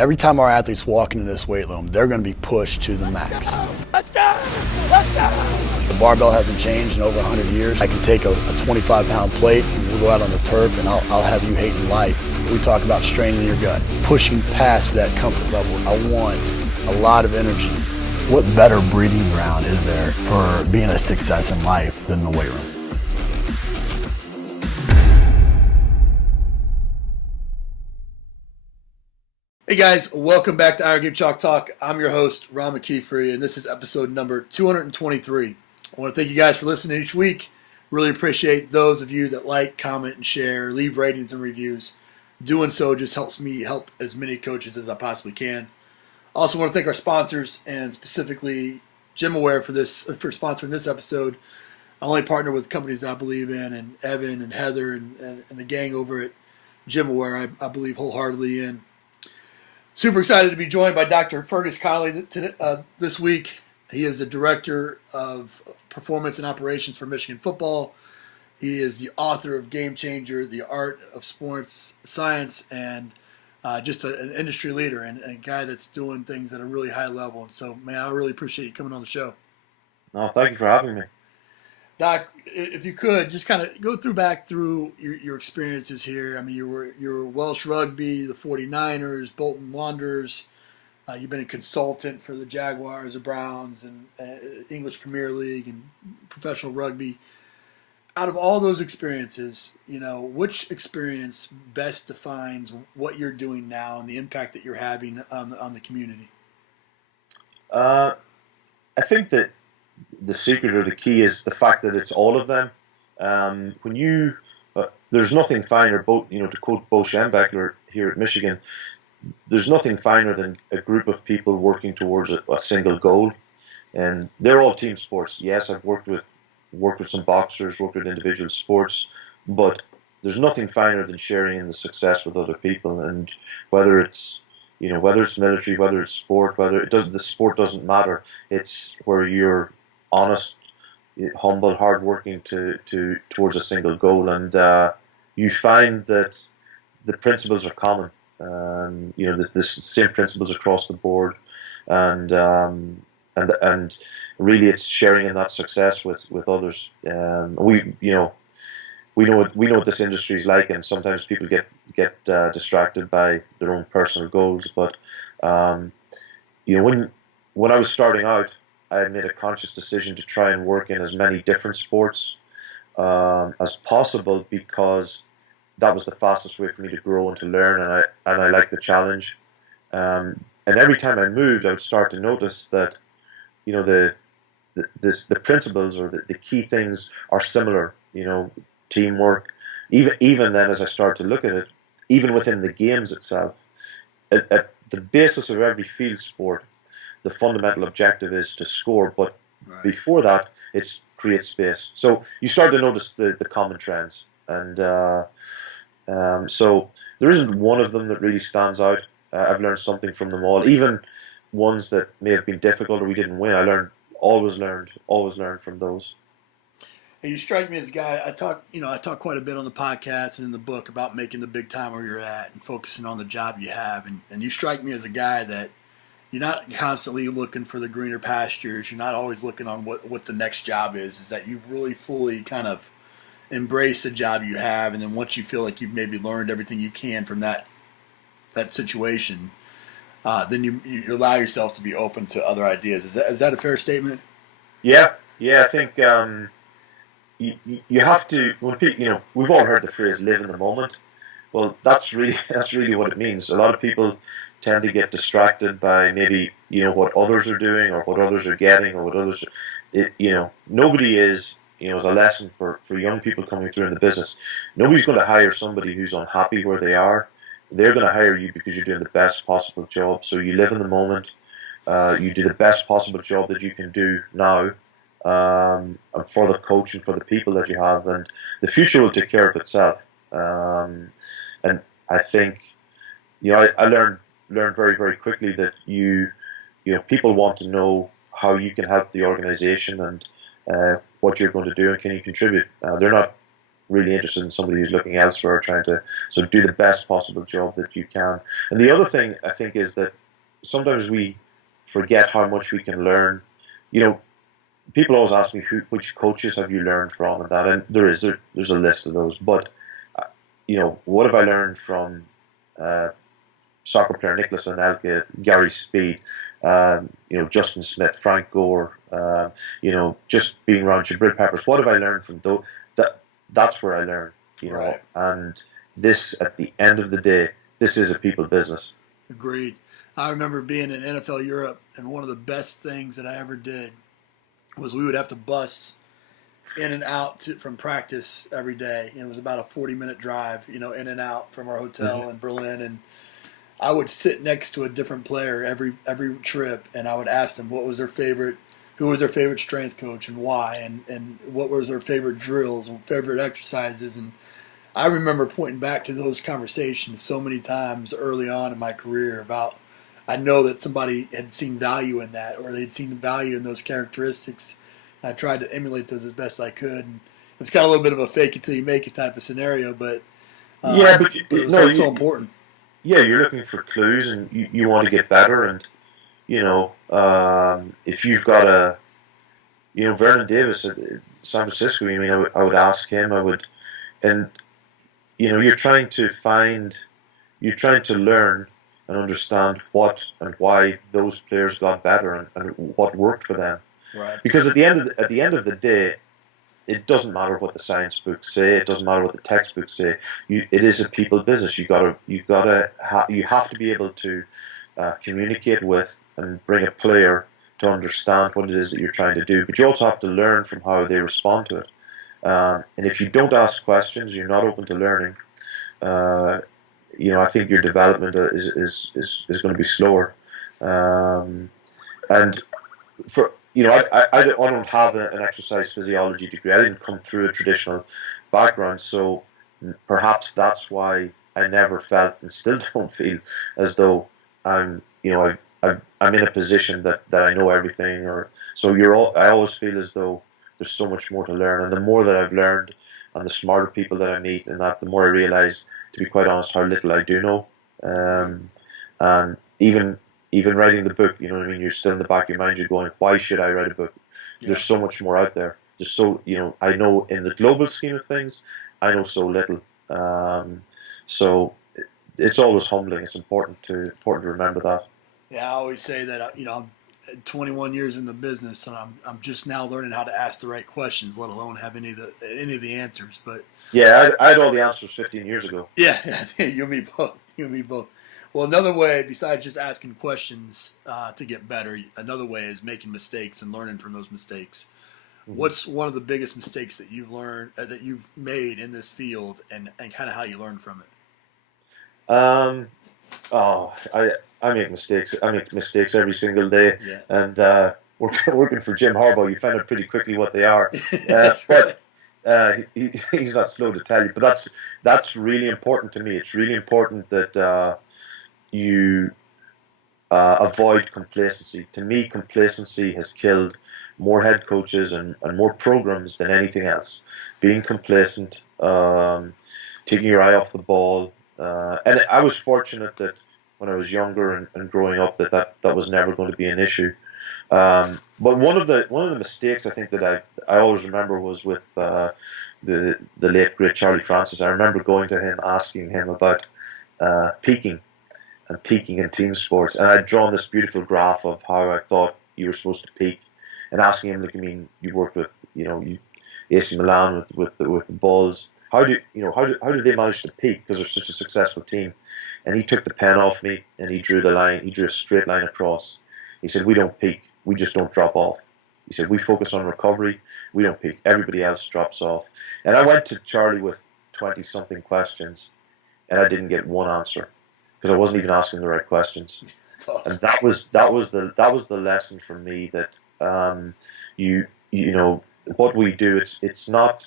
Every time our athletes walk into this weight room, they're going to be pushed to the max. Let's go! Let's go! The barbell hasn't changed in over 100 years. I can take a 25-pound plate, and we'll go out on the turf, and I'll have you hating life. We talk about straining your gut, pushing past that comfort level. I want a lot of energy. What better breeding ground is there for being a success in life than the weight room? Hey guys, welcome back to Our Game Chalk Talk. I'm your host, Ron McKeefery, and this is episode number 223. I want to thank you guys for listening each week. Really appreciate those of you that like, comment, and share, leave ratings and reviews. Doing so just helps me help as many coaches as I possibly can. Also want to thank our sponsors, and specifically GymAware for sponsoring this episode. I only partner with companies that I believe in, and Evan and Heather and the gang over at GymAware I believe wholeheartedly in. Super excited to be joined by Dr. Fergus Connolly this week. He is the Director of Performance and Operations for Michigan Football. He is the author of Game Changer, The Art of Sports Science, and just an industry leader and a guy that's doing things at a really high level. And so, man, I really appreciate you coming on the show. No, thank you for having me. Doc, if you could, just kind of go back through your experiences here. I mean, you were Welsh Rugby, the 49ers, Bolton Wanderers. You've been a consultant for the Jaguars, the Browns, and English Premier League and professional rugby. Out of all those experiences, which experience best defines what you're doing now and the impact that you're having on the community? I think that the secret or the key is the fact that it's all of them. There's nothing finer, to quote Bo Schembechler here at Michigan, there's nothing finer than a group of people working towards a single goal. And they're all team sports. Yes, I've worked with some boxers, worked with individual sports, but there's nothing finer than sharing in the success with other people. And whether it's military, whether it's sport, the sport doesn't matter. It's where you're honest, humble, hardworking towards a single goal, and you find that the principles are common. The same principles across the board, and really it's sharing in that success with others. We know what this industry is like, and sometimes people get distracted by their own personal goals. But when I was starting out, I made a conscious decision to try and work in as many different sports as possible, because that was the fastest way for me to grow and to learn, and I like the challenge. And every time I moved, I would start to notice that the principles or the key things are similar. Teamwork. Even then, as I started to look at it, even within the games itself, at the basis of every field sport, the fundamental objective is to score, but right before that, it's create space. So you start to notice the common trends, and so there isn't one of them that really stands out. I've learned something from them all, even ones that may have been difficult or we didn't win. Always learned from those. Hey, you strike me as a guy. I talk quite a bit on the podcast and in the book about making the big time where you're at and focusing on the job you have, and you strike me as a guy that you're not constantly looking for the greener pastures. You're not always looking on what the next job is that you really fully kind of embrace the job you have. And then once you feel like you've maybe learned everything you can from that situation, then you allow yourself to be open to other ideas. Is that a fair statement? Yeah. I think you have to, when people, we've all heard the phrase "live in the moment." Well, that's really what it means. A lot of people tend to get distracted by maybe what others are doing or what others are getting or what others. Nobody is. As a lesson for young people coming through in the business, nobody's going to hire somebody who's unhappy where they are. They're going to hire you because you're doing the best possible job. So you live in the moment. You do the best possible job that you can do now, and for the coach and for the people that you have, and the future will take care of itself. And I think, I learned very, very quickly that people want to know how you can help the organization and what you're going to do and can you contribute. They're really interested in somebody who's looking elsewhere, trying to do the best possible job that you can. And the other thing I think is that sometimes we forget how much we can learn. People always ask me which coaches have you learned from, and that, and there's a list of those. But what have I learned from soccer player Nicholas Anelka, Gary Speed, Justin Smith, Frank Gore, just being around Jabril Peppers? What have I learned from those? That's where I learn, Right. And this, at the end of the day, this is a people business. Agreed. I remember being in NFL Europe, and one of the best things that I ever did was we would have to bus in and out from practice every day. It was about a 40-minute drive, in and out from our hotel in Berlin. And I would sit next to a different player every trip, and I would ask them who was their favorite strength coach and why, and what was their favorite drills and favorite exercises. And I remember pointing back to those conversations so many times early on in my career about, I know that somebody had seen value in that, or they'd seen value in those characteristics. And I tried to emulate those as best I could. And it's got a little bit of a fake it till you make it type of scenario, but it was so important. Yeah, you're looking for clues, and you want to get better. And if you've got Vernon Davis at San Francisco, I would ask him. You're trying to learn and understand what and why those players got better and what worked for them. Right. Because at the end of the day, it doesn't matter what the science books say. It doesn't matter what the textbooks say. It is a people business. You have to be able to communicate with and bring a player to understand what it is that you're trying to do. But you also have to learn from how they respond to it. And if you don't ask questions, you're not open to learning. I think your development is going to be slower. And for I don't have an exercise physiology degree. I didn't come through a traditional background, so perhaps that's why I never felt, and still don't feel, as though I'm in a position that I know everything. I always feel as though there's so much more to learn, and the more that I've learned, and the smarter people that I meet, and the more I realise, to be quite honest, how little I do know. And even writing the book, you're still in the back of your mind, you're going, why should I write a book? Yeah. There's so much more out there. I know in the global scheme of things, I know so little. So it's always humbling. It's important to remember that. Yeah, I always say that, I'm 21 years in the business, and I'm just now learning how to ask the right questions, let alone have any of the answers. But yeah, I had all the answers 15 years ago. Yeah, you and me both. Well, another way, besides just asking questions to get better, another way is making mistakes and learning from those mistakes. Mm-hmm. What's one of the biggest mistakes that you've learned, that you've made in this field, and kind of how you learned from it? I make mistakes. I make mistakes every single day, yeah. And working for Jim Harbaugh, you find out pretty quickly what they are. He's not slow to tell you. But that's really important to me. It's really important that you avoid complacency. To me, complacency has killed more head coaches and more programs than anything else. Being complacent, taking your eye off the ball. And I was fortunate that when I was younger and growing up that was never going to be an issue. But one of the mistakes I think that I always remember was with the late great Charlie Francis. I remember going to him, asking him about peaking in team sports, and I'd drawn this beautiful graph of how I thought you were supposed to peak, and asking him, you've worked with AC Milan with the Bulls. How do they manage to peak, because they're such a successful team? And he took the pen off me and he drew the line. He drew a straight line across. He said, "We don't peak. We just don't drop off." He said, "We focus on recovery. We don't peak. Everybody else drops off." And I went to Charlie with 20-something questions, and I didn't get one answer because I wasn't even asking the right questions. Awesome. And that was the lesson for me, that what we do, it's not.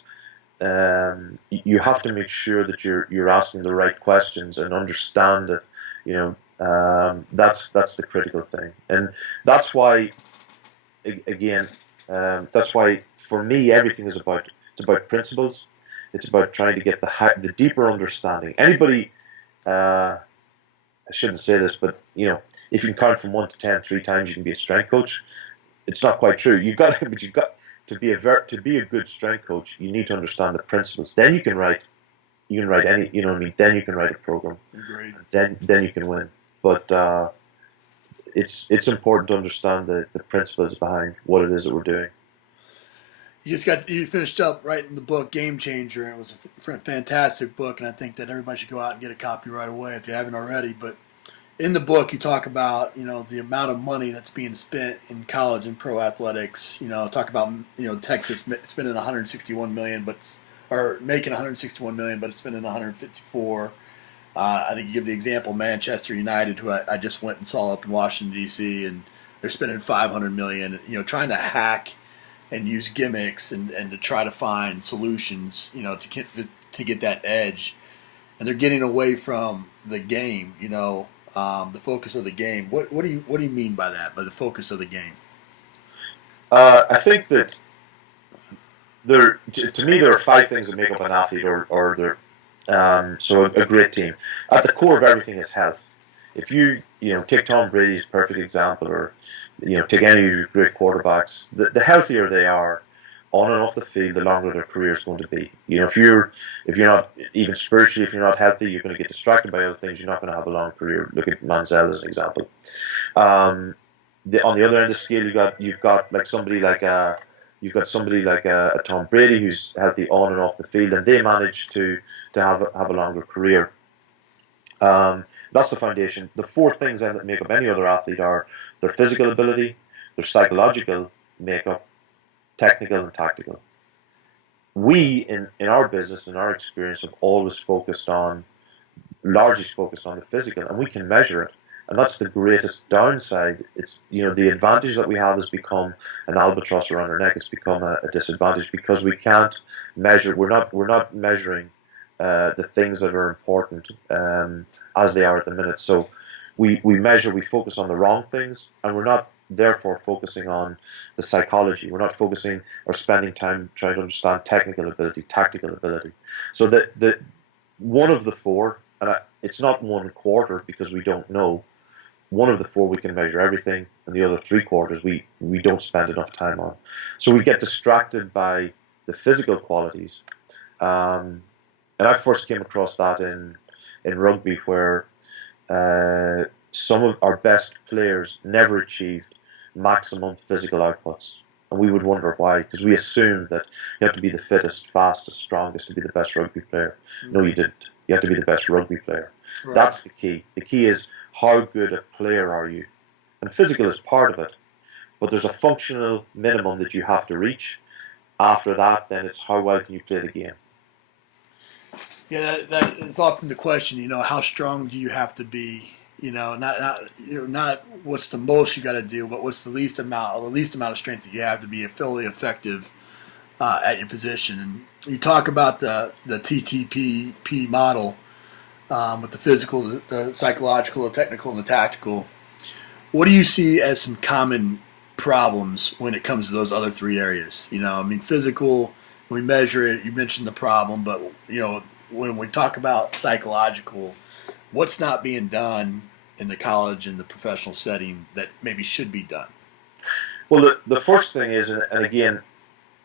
You have to make sure that you're asking the right questions and understand it. That's the critical thing, and that's why, again, that's why for me everything is about principles. It's about trying to get the deeper understanding. Anybody, I shouldn't say this, but if you can count from 1 to 10 3 times, you can be a strength coach. It's not quite true. But you've got to be a good strength coach. You need to understand the principles. Then you can write any. You know what I mean. Then you can write a program. Agreed. Then you can win. But it's important to understand the principles behind what it is that we're doing. You finished up writing the book Game Changer, and it was a fantastic book, and I think that everybody should go out and get a copy right away if you haven't already. But in the book, you talk about the amount of money that's being spent in college and pro athletics. Talk about Texas spending 161 million, or making 161 million, but it's spending 154. I think you give the example Manchester United, who I just went and saw up in Washington D.C., and they're spending 500 million. Trying to hack and use gimmicks and to try to find solutions, to get that edge, and they're getting away from the game, the focus of the game. What do you mean by that? By the focus of the game? I think that to me there are 5 things that make up an athlete or so a great team. At the core of everything is health. If you take Tom Brady's perfect example, or take any of your great quarterbacks, the healthier they are on and off the field, the longer their career is going to be. If you're not, even spiritually, if you're not healthy, you're going to get distracted by other things. You're not going to have a long career. Look at Manziel as an example. On the other end of the scale, you've got somebody like a Tom Brady who's healthy on and off the field, and they manage to have a longer career. That's the foundation. The 4 things then that make up any other athlete are their physical ability, their psychological makeup, technical and tactical. We, in our business, in our experience, have always largely focused on the physical, and we can measure it. And that's the greatest downside. It's, the advantage that we have has become an albatross around our neck. It's become a disadvantage because we can't measure. We're not measuring the things that are important as they are at the minute. So we focus on the wrong things, and we're not therefore focusing on the psychology. We're not focusing or spending time trying to understand technical ability, tactical ability. So the one of the 4, and it's not 1/4 because we don't know. One of the 4 we can measure everything, and the other 3/4 we don't spend enough time on. So we get distracted by the physical qualities. And I first came across that in rugby, where some of our best players never achieved maximum physical outputs. And we would wonder why, because we assumed that you have to be the fittest, fastest, strongest to be the best rugby player. No, you didn't. You have to be the best rugby player. Right. That's the key. The key is, how good a player are you? And physical is part of it. But there's a functional minimum that you have to reach. After that, then it's how well can you play the game. Yeah, that is often the question. How strong do you have to be? Not what's the most you got to do, but what's the least amount of strength that you have to be fully effective at your position. And you talk about the TTPP model with the physical, the psychological, the technical, and the tactical. What do you see as some common problems when it comes to those other 3 areas? Physical, we measure it. You mentioned the problem, but when we talk about psychological, what's not being done in the college and the professional setting that maybe should be done? Well, the first thing is, and again,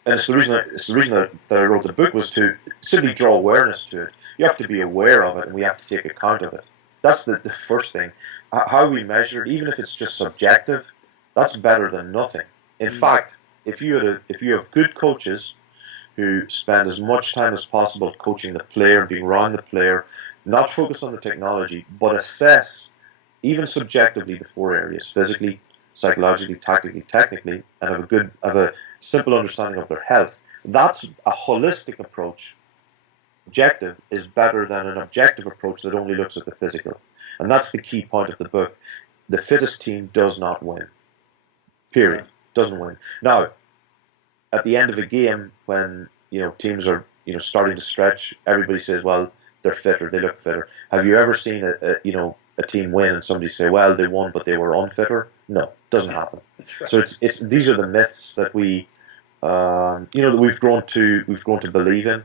and it's the reason that I wrote the book, was to simply draw awareness to it. You have to be aware of it, and we have to take account of it. That's the first thing. How we measure it, even if it's just subjective, that's better than nothing. In fact, if you have good coaches who spend as much time as possible coaching the player, being around the player, not focus on the technology, but assess, even subjectively, the 4 areas: physically, psychologically, tactically, technically, and have a simple understanding of their health. That's a holistic approach. Objective is better than an objective approach that only looks at the physical. And that's the key point of the book. The fittest team does not win. Period. Doesn't win. Now, at the end of a game, when teams are starting to stretch, everybody says, well, they're fitter, they look fitter. Have you ever seen a team win and somebody say, well, they won but they were unfitter? No, doesn't happen. Right. So it's these are the myths that we that we've grown to believe in.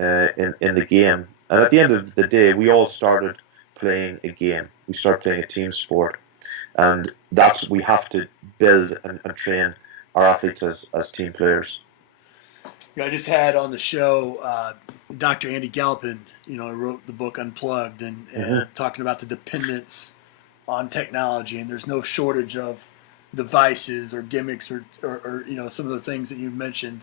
in the game. And at the end of the day, we all started playing a game. We started playing a team sport, and that's we have to build and train our athletes as team players. Yeah, I just had on the show Dr. Andy Galpin. He wrote the book Unplugged, and talking about the dependence on technology, and there's no shortage of devices or gimmicks or some of the things that you mentioned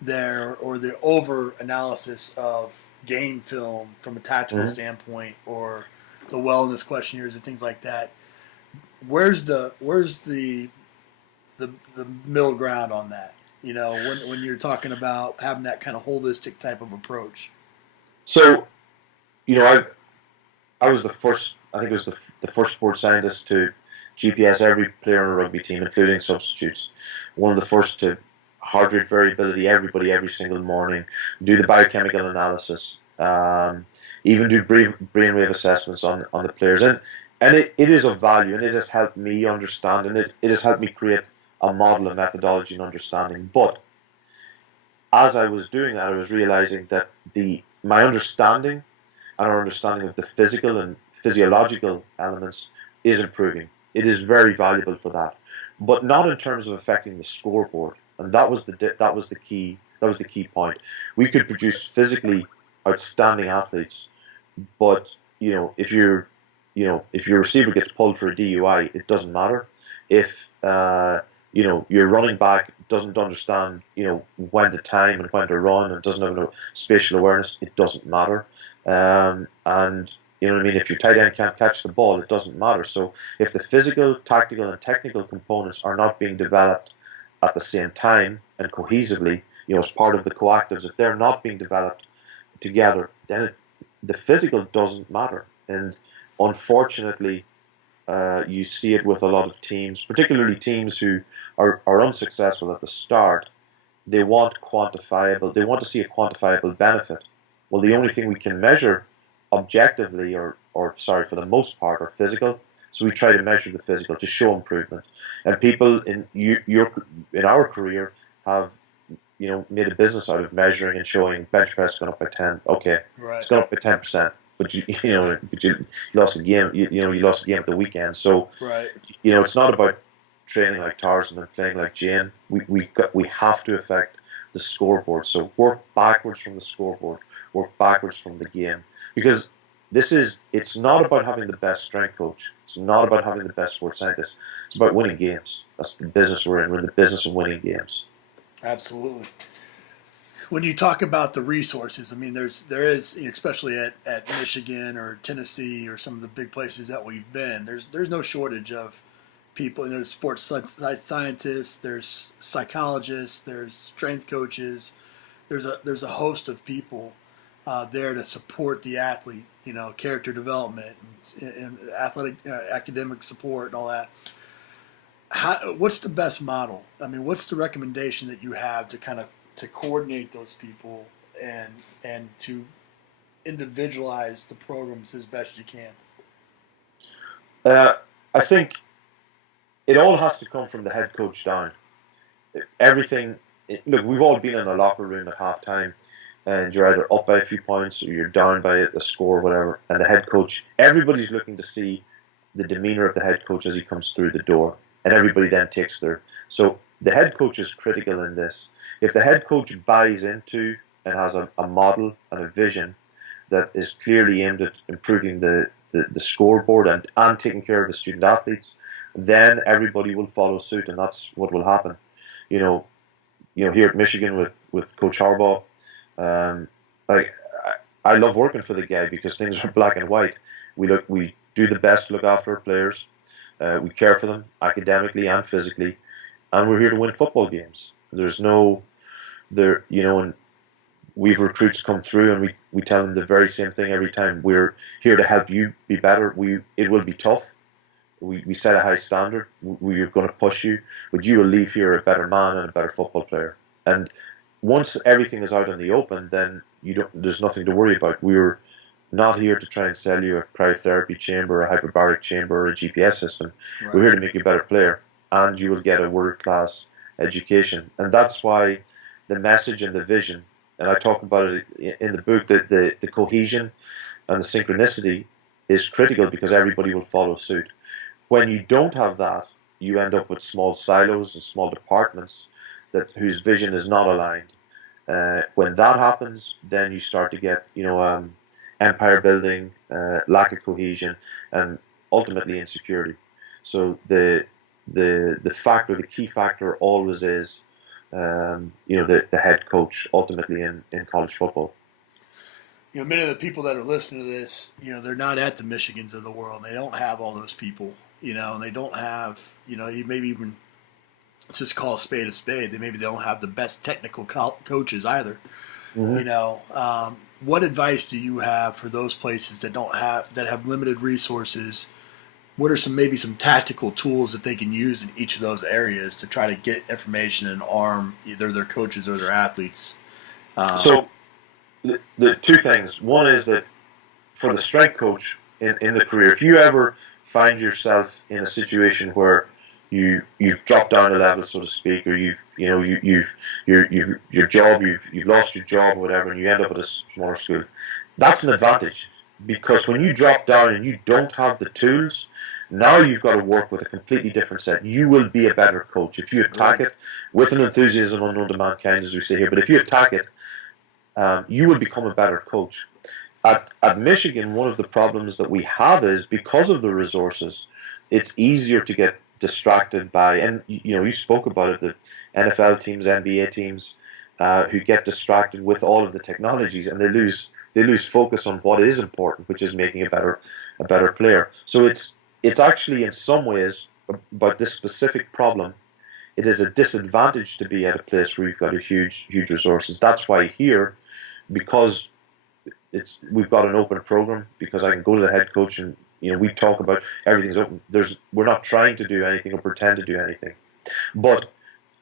there, or the over analysis of game film from a tactical standpoint, or the wellness questionnaires and things like that. Where's the middle ground on that? When you're talking about having that kind of holistic type of approach. So, I was the first. I think it was the first sports scientist to GPS every player on a rugby team, including substitutes. One of the first to heart rate variability everybody every single morning, do the biochemical analysis, even do brainwave assessments on the players, and it is of value, and it has helped me understand, and it has helped me create a model of methodology and understanding. But as I was doing that, I was realizing that my understanding and our understanding of the physical and physiological elements is improving. It is very valuable for that, but not in terms of affecting the scoreboard. And that was the key point. We could produce physically outstanding athletes, but if your receiver gets pulled for a DUI, it doesn't matter. If your running back doesn't understand when to time and when to run, and doesn't have no spatial awareness, it doesn't matter. And if your tight end can't catch the ball, it doesn't matter. So if the physical, tactical, and technical components are not being developed at the same time and cohesively, as part of the coactives, if they're not being developed together, then the physical doesn't matter. And unfortunately, you see it with a lot of teams, particularly teams who are unsuccessful at the start. They want to see a quantifiable benefit. Well, the only thing we can measure objectively, or for the most part, are physical. So we try to measure the physical to show improvement. And people in our career have made a business out of measuring and showing bench press going up by 10. Okay, right. It's gone up by 10%, but you lost the game. You lost the game at the weekend. So right. It's not about training like Tarzan and playing like Jane. We have to affect the scoreboard. So work backwards from the scoreboard. Work backwards from the game, because it's not about having the best strength coach. It's not about having the best sports scientist. It's about winning games. That's the business we're in. We're in the business of winning games. Absolutely. When you talk about the resources, there is, especially at Michigan or Tennessee or some of the big places that we've been, there's no shortage of people. There's sports scientists, there's psychologists, there's strength coaches. There's a host of people there to support the athlete, character development and athletic, academic support and all that. What's the best model? What's the recommendation that you have to coordinate those people and to individualize the programs as best you can? I think it all has to come from the head coach down. Look, we've all been in a locker room at halftime, and you're either up by a few points or you're down by a score, whatever. And the head coach, everybody's looking to see the demeanor of the head coach as he comes through the door, and everybody then takes their. So the head coach is critical in this. If the head coach buys into and has a model and a vision that is clearly aimed at improving the scoreboard and taking care of the student athletes, then everybody will follow suit, and that's what will happen. Here at Michigan with Coach Harbaugh, I love working for the guy because things are black and white. We do the best to look after our players. We care for them academically and physically, and we're here to win football games. And we've recruits come through, and we tell them the very same thing every time. We're here to help you be better. It will be tough. We set a high standard. We're going to push you, but you will leave here a better man and a better football player. And once everything is out in the open, then there's nothing to worry about. We're not here to try and sell you a cryotherapy chamber, a hyperbaric chamber, or a GPS system. Right. We're here to make you a better player, and you will get a world-class education. And that's why the message and the vision and I talk about it in the book, that the cohesion and the synchronicity is critical because everybody will follow suit. When you don't have that, you end up with small silos and small departments whose vision is not aligned. When that happens, then you start to get, empire building, lack of cohesion, and ultimately insecurity. So the key factor always is, the head coach ultimately in college football. Many of the people that are listening to this, they're not at the Michigans of the world. They don't have all those people, and they don't have, you maybe even just call a spade a spade. Maybe they don't have the best technical coaches either. Mm-hmm. What advice do you have for those places that have limited resources? What are some tactical tools that they can use in each of those areas to try to get information and arm either their coaches or their athletes? So the two things. One is that for the strength coach in the career, if you ever find yourself in a situation where you've dropped down a level, so to speak, or you've lost your job or whatever, and you end up at a smaller school, that's an advantage, because when you drop down and you don't have the tools, now you've got to work with a completely different set. You will be a better coach if you attack it with an enthusiasm unknown to mankind, as we say here. But if you attack it, you will become a better coach. At Michigan, one of the problems that we have is, because of the resources, it's easier to get distracted by, and you spoke about it, the NFL teams, NBA teams, who get distracted with all of the technologies, and they lose focus on what is important, which is making a better player. So it's actually, in some ways, about this specific problem, it is a disadvantage to be at a place where you've got a huge resources. That's why here, because we've got an open program, because I can go to the head coach and we talk about everything's open. We're not trying to do anything or pretend to do anything. But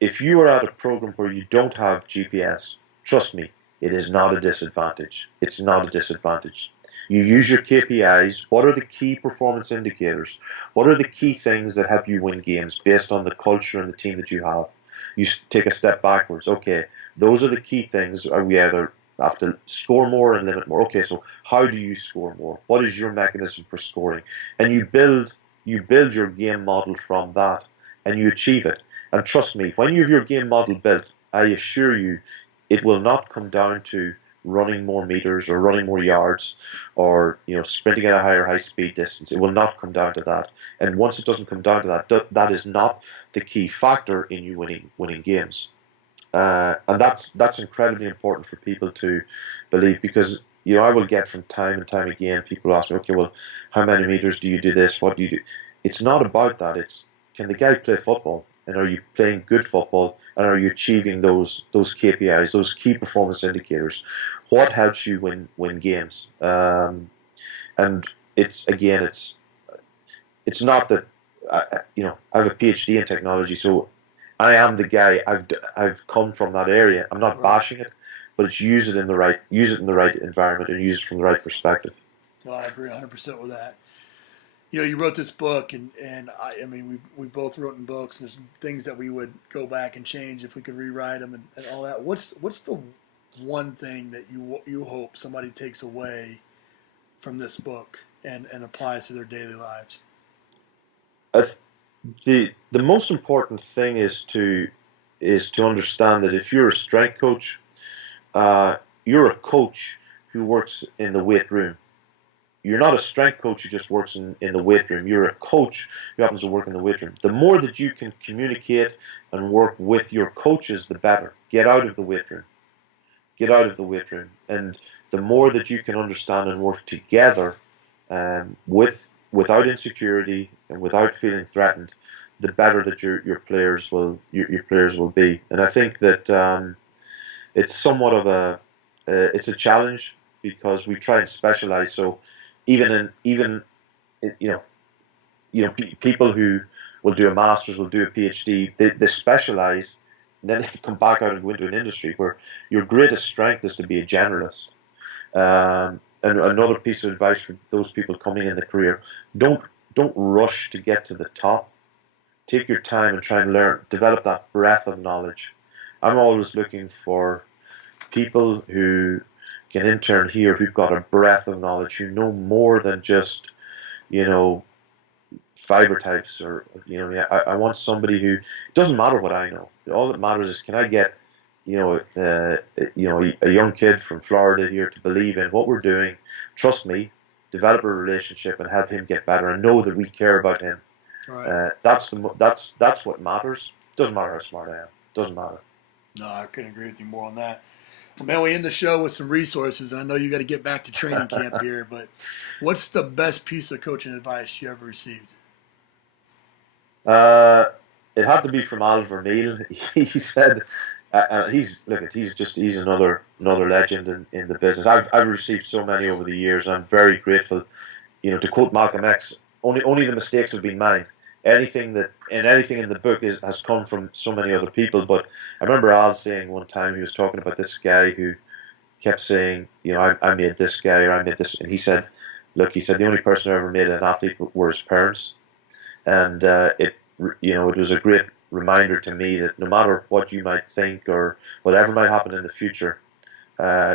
if you are at a program where you don't have GPS, trust me, it is not a disadvantage. It's not a disadvantage. You use your KPIs. What are the key performance indicators? What are the key things that help you win games based on the culture and the team that you have? You take a step backwards. Okay, those are the key things. We either have to score more and limit more. Okay, so how do you score more? What is your mechanism for scoring? And you build your game model from that, and you achieve it. And trust me, when you have your game model built, I assure you, it will not come down to running more meters or running more yards or sprinting at a high speed distance. It will not come down to that. And once it doesn't come down to that, that is not the key factor in you winning games. And that's incredibly important for people to believe, because I will get from time and time again, people ask me, okay, well, how many meters do you do this? What do you do? It's not about that. It's, can the guy play football? And are you playing good football? And are you achieving those KPIs, those key performance indicators? What helps you win games? And it's not that I have a PhD in technology, so I am the guy. I've come from that area. I'm not bashing it, but it's use it in the right environment and use it from the right perspective. Well, I agree 100% with that. You wrote this book, and I mean, we both wrote in books. There's things that we would go back and change if we could rewrite them and all that. What's the one thing that you hope somebody takes away from this book and applies to their daily lives? The most important thing is to understand that if you're a strength coach, you're a coach who works in the weight room. You're not a strength coach who just works in the weight room. You're a coach who happens to work in the weight room. The more that you can communicate and work with your coaches, the better. Get out of the weight room. Get out of the weight room. And the more that you can understand and work together without insecurity and without feeling threatened, the better that your players will be. And I think that it's somewhat of it's a challenge, because we try and specialize. So even people who will do a master's, will do a PhD, they specialize, and then they come back out and go into an industry where your greatest strength is to be a generalist. And another piece of advice for those people coming in the career: don't rush to get to the top. Take your time and try and learn, develop that breadth of knowledge. I'm always looking for people who can intern here who've got a breadth of knowledge, who know more than just, fiber types, or I want somebody who, it doesn't matter what I know. All that matters is, can I get a young kid from Florida here to believe in what we're doing, trust me, develop a relationship, and help him get better, and know that we care about him. Right. That's what matters. Doesn't matter how smart I am. Doesn't matter. No, I couldn't agree with you more on that. Well, man, we end the show with some resources, and I know you got to get back to training camp here, but what's the best piece of coaching advice you ever received? It had to be from Oliver Neal. He said, he's another legend in the business. I've received so many over the years. I'm very grateful. To quote Malcolm X, only the mistakes have been mine. Anything in the book has come from so many other people. But I remember Al saying one time, he was talking about this guy who kept saying, I made this guy, or I made this, and he said, the only person who ever made an athlete were his parents, and it was a great reminder to me that no matter what you might think or whatever might happen in the future,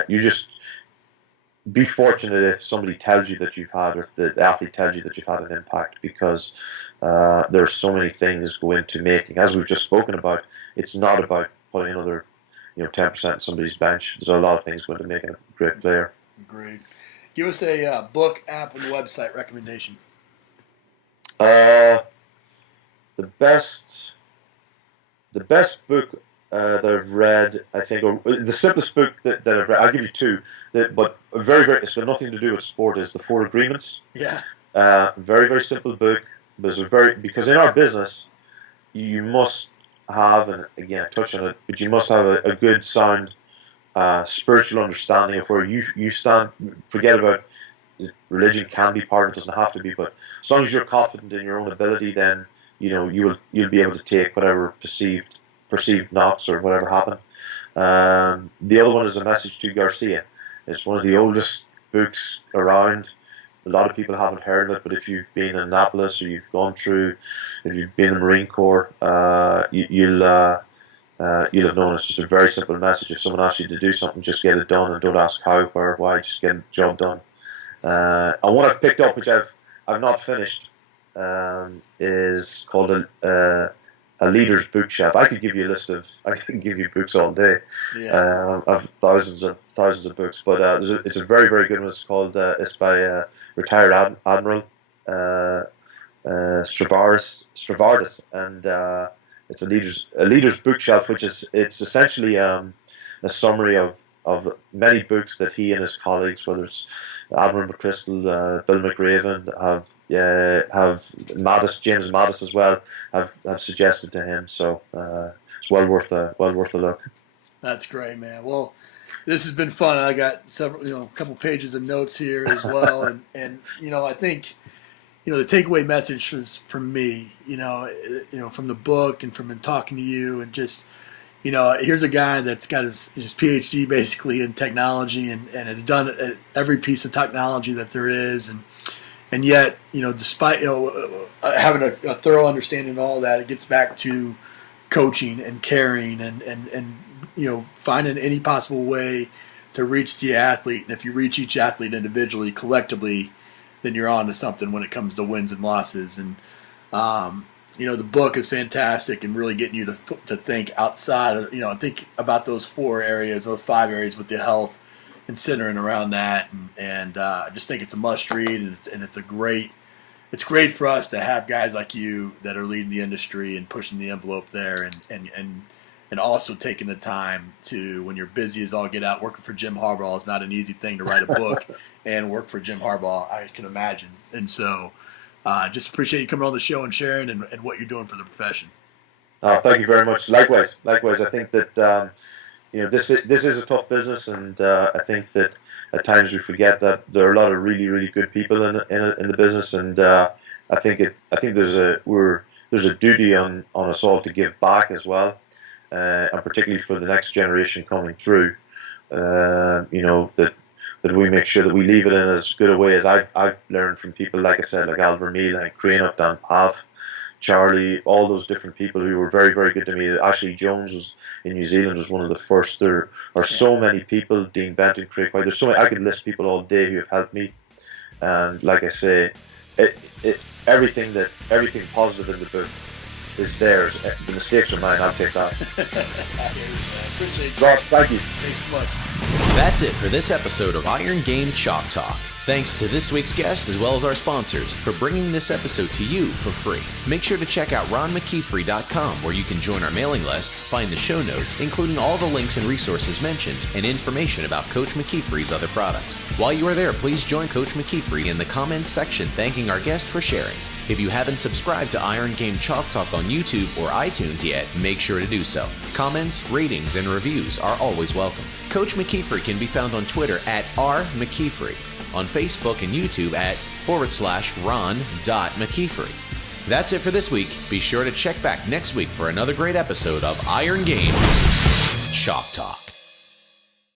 you just be fortunate if somebody tells you that you've had, or if the athlete tells you that you've had an impact, because there are so many things go into making. As we've just spoken about, it's not about putting another 10% on somebody's bench. There's a lot of things going to make a great player. Great. Give us a book, app, and website recommendation. The best book that I've read, I think, or the simplest book that I've read, I'll give you two, but very, very, it's got nothing to do with sport, is The Four Agreements. Yeah. Very, very simple book, because in our business, you must have, and again, touch on it, but you must have a good, sound, spiritual understanding of where you stand. Forget about religion, can be part, it doesn't have to be, but as long as you're confident in your own ability, then you'll be able to take whatever perceived knocks or whatever happen. The other one is A Message to Garcia. It's one of the oldest books around. A lot of people haven't heard of it, but if you've been in Annapolis, or if you've been in the Marine Corps, you'll have known. It's just a very simple message. If someone asks you to do something, just get it done, and don't ask how, where, why. Just get the job done. And one I've picked up, which I've not finished, is called a leader's bookshelf. I could give you books all day. Yeah. Of thousands of books, but it's a very, very good one. It's called it's by retired Admiral Stravardis, and it's a leader's bookshelf, which it's essentially a summary of many books that he and his colleagues, whether it's Admiral McChrystal, Bill McRaven, have James Mattis as well, have suggested to him. So it's well worth a look. That's great, man. Well, this has been fun. I got several, a couple pages of notes here as well, and I think, the takeaway message from me, from the book and from talking to you, and just, here's a guy that's got his PhD basically in technology and has done every piece of technology that there is, and yet, despite having a thorough understanding of all that, it gets back to coaching and caring and finding any possible way to reach the athlete. And if you reach each athlete individually, collectively, then you're on to something when it comes to wins and losses. And the book is fantastic and really getting you to think outside of, think about those 5 areas with the health and centering around that. And I just think it's a must read, and it's great for us to have guys like you that are leading the industry and pushing the envelope there, and also taking the time to, when you're busy as all get out, working for Jim Harbaugh is not an easy thing to write a book and work for Jim Harbaugh, I can imagine. And so just appreciate you coming on the show and sharing and what you're doing for the profession. Thank you very much. Likewise. I think that this is a tough business, and I think that at times we forget that there are a lot of really, really good people in the business, and I think there's a duty on us all to give back as well, and particularly for the next generation coming through. That we make sure that we leave it in as good a way as I've learned from people, like I said, like Albert Meal and Crane, Dan Pav, Charlie, all those different people who were very, very good to me. Ashley Jones was in New Zealand, was one of the first. There are so mmany people, Dean Benton, Craig White. There's so many, I could list people all day who have helped me. And like I say, everything positive in the book is theirs. The mistakes are mine. I'll take that. Appreciate you. Rob, thank you. Thanks so much. That's it for this episode of Iron Game Chalk Talk. Thanks to this week's guest as well as our sponsors for bringing this episode to you for free. Make sure to check out ronmckeefery.com where you can join our mailing list, find the show notes, including all the links and resources mentioned, and information about Coach McKeefery's other products. While you are there, please join Coach McKeefery in the comments section thanking our guest for sharing. If you haven't subscribed to Iron Game Chalk Talk on YouTube or iTunes yet, make sure to do so. Comments, ratings, and reviews are always welcome. Coach McKeefery can be found on Twitter at @RMcKeefery, on Facebook and YouTube at /Ron.McKeefery. That's it for this week. Be sure to check back next week for another great episode of Iron Game Chalk Talk.